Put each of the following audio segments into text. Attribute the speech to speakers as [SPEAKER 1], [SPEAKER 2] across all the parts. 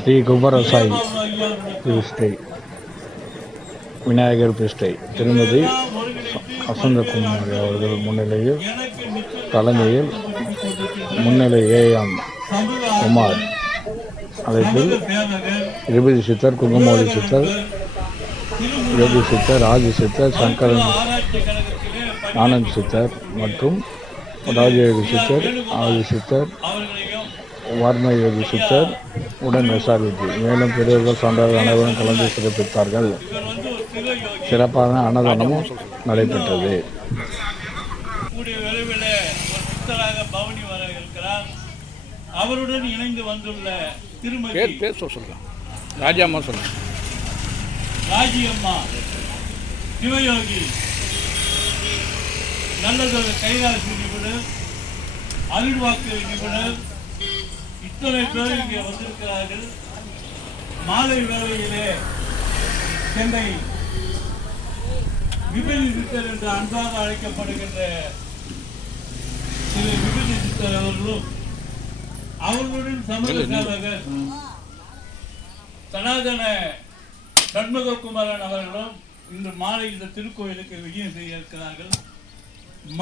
[SPEAKER 1] ஸ்ரீ குபரசாய் பிரதிஷ்டை விநாயகர் பிரதிஷ்டை திருமதி வசந்தகுமாரி அவர்கள் முன்னிலையில் தலைமையில் முன்னிலை ஏஎம் குமார் அழைப்பில் இருபதி சித்தர் குங்குமோடி சித்தர் யோகி சித்தர் ஆதி சித்தர் சங்கரன் ஆனந்த் சித்தர் மற்றும் ராஜயோகி சித்தர் ஆதி சித்தர் வர்ம யோகி சித்தர் உடன் எஸ்ஆர்விஜி மேலும் பெரியவர்கள் சான்றார்கள் அனைவரும் கலந்து சிறப்பித்தார்கள். சிறப்பான அன்னதானமும் நடைபெற்றது.
[SPEAKER 2] கூடிய விரைவில் ஒரு சித்தராக பவனி வர இருக்கிறார். அவருடன் இணைந்து வந்துள்ள திருமதி
[SPEAKER 1] பேர் பேர் சொல்ல சொல்லுங்கள் ராஜாம்மா சொல்லுங்கள்
[SPEAKER 2] ராஜியம்மா சிவயோகி நல்லதொரு கைலாசி நிபுணர் அருள்வாக்கு நிபுணர் இத்தனை பேர் இங்கே வந்திருக்கிறார்கள். மாலை வேளையிலே சென்னை விபதி சித்தர் என்று அன்பாக அழைக்கப்படுகின்ற திரு விபதி சித்தர் அவர்களும் அவர்களுடன் சமூகக்காரர்கள் சனாதன சண்முககுமாரன் அவர்களும் இன்று மாலை இந்த திருக்கோயிலுக்கு விஜயம் செய்ய இருக்கிறார்கள்.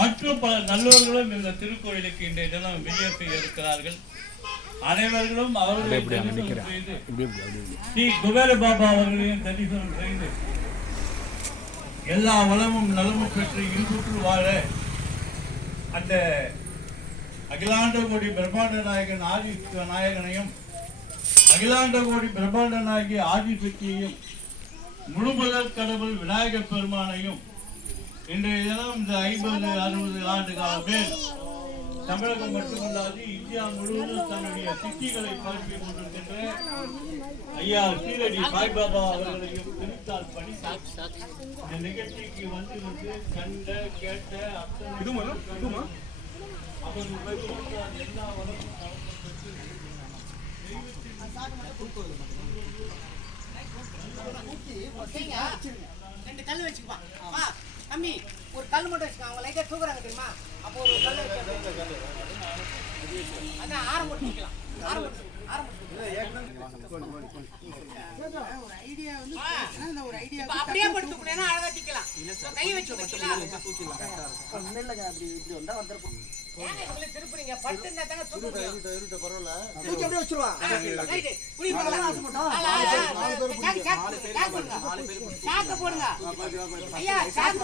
[SPEAKER 2] மற்றும் பல நல்லவர்களும் இந்த திருக்கோயிலுக்கு இன்றைய தினம் விஜயம் செய்ய இருக்கிறார்கள். அனைவர்களும் அவர்களை தரிசனம் செய்து
[SPEAKER 1] இப்படி இப்படி அப்படி இப்படி.
[SPEAKER 2] ஸ்ரீ குபேர பாபா அவர்களையும் தரிசனம் செய்து எல்லா வளமும் நலமும் பெற்று இன்புற்று வாழ அந்த அகிலாண்ட கோடி பிரம்மாண்ட நாயகன் ஆதி நாயகனையும் அகிலாண்ட கோடி பிரம்மாண்ட நாயகி ஆதி சக்தியையும் முழுமுதற் கடவுள் விநாயகர் பெருமானையும் இன்றைய தினம் இந்த ஐம்பது அறுபது ஆண்டு காலமே தமிழகம் மட்டுமல்லாது இந்தியா முழுவதும் தன்னுடைய சித்திகளை பரப்பி கொண்டிருக்கின்ற ஐயா சீரடி சாய்பாபா அவர்களையும் திருத்தால் பணி இந்த நிகழ்ச்சிக்கு வந்து வந்து கண்ட கேட்ட அத்தனை போன்ற எல்லா பெற்று
[SPEAKER 3] ரெண்டு கல் வச்சுக்குவா வா தம்பி ஒரு கல் மட்டும் வச்சுக்கோ அவங்க லைட்டா தூக்குறாங்க தெரியுமா? அப்போ ஒரு கல் அதான் ஆரம் போட்டு ஆரம் அப்படியே படுத்து போனேன்னா அழகா திக்கலாம் கை வச்சு திருப்புறீங்க படுத்திருந்தா அப்படியே வச்சிருவா. ரைட்டு. புடி போடலாம் சாக்கு சாக்கு சாக்கு போடுங்க. சாக்கு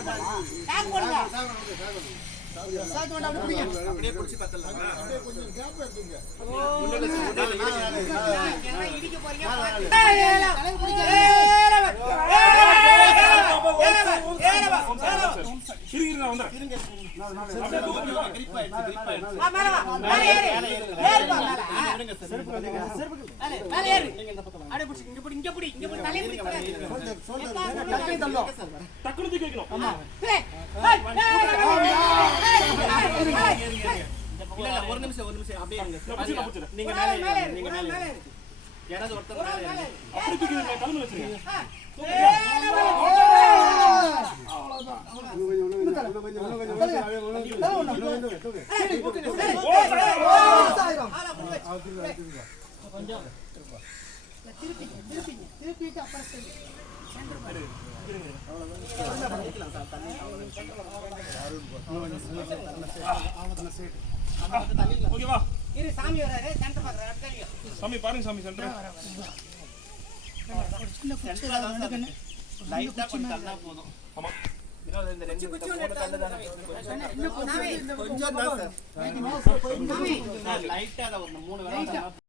[SPEAKER 4] ஒரு நிமிஷம் ஒரு நிமிஷம் அப்படியே நீங்க மேலே நீங்க மேலே. யாராவது ஒருத்தர். அப்படி தூக்கி கலந்து ஓகேவா
[SPEAKER 3] இரு சாமி வராரு சென்டர் பாக்குறாரு அப்படியே
[SPEAKER 4] சாமி பாருங்க சாமி சென்டர் லைட்டா கொஞ்சம் போதும். ஆமா. கொஞ்சம் தான் சார் லைட்டா அதை ஒரு மூணு வேலை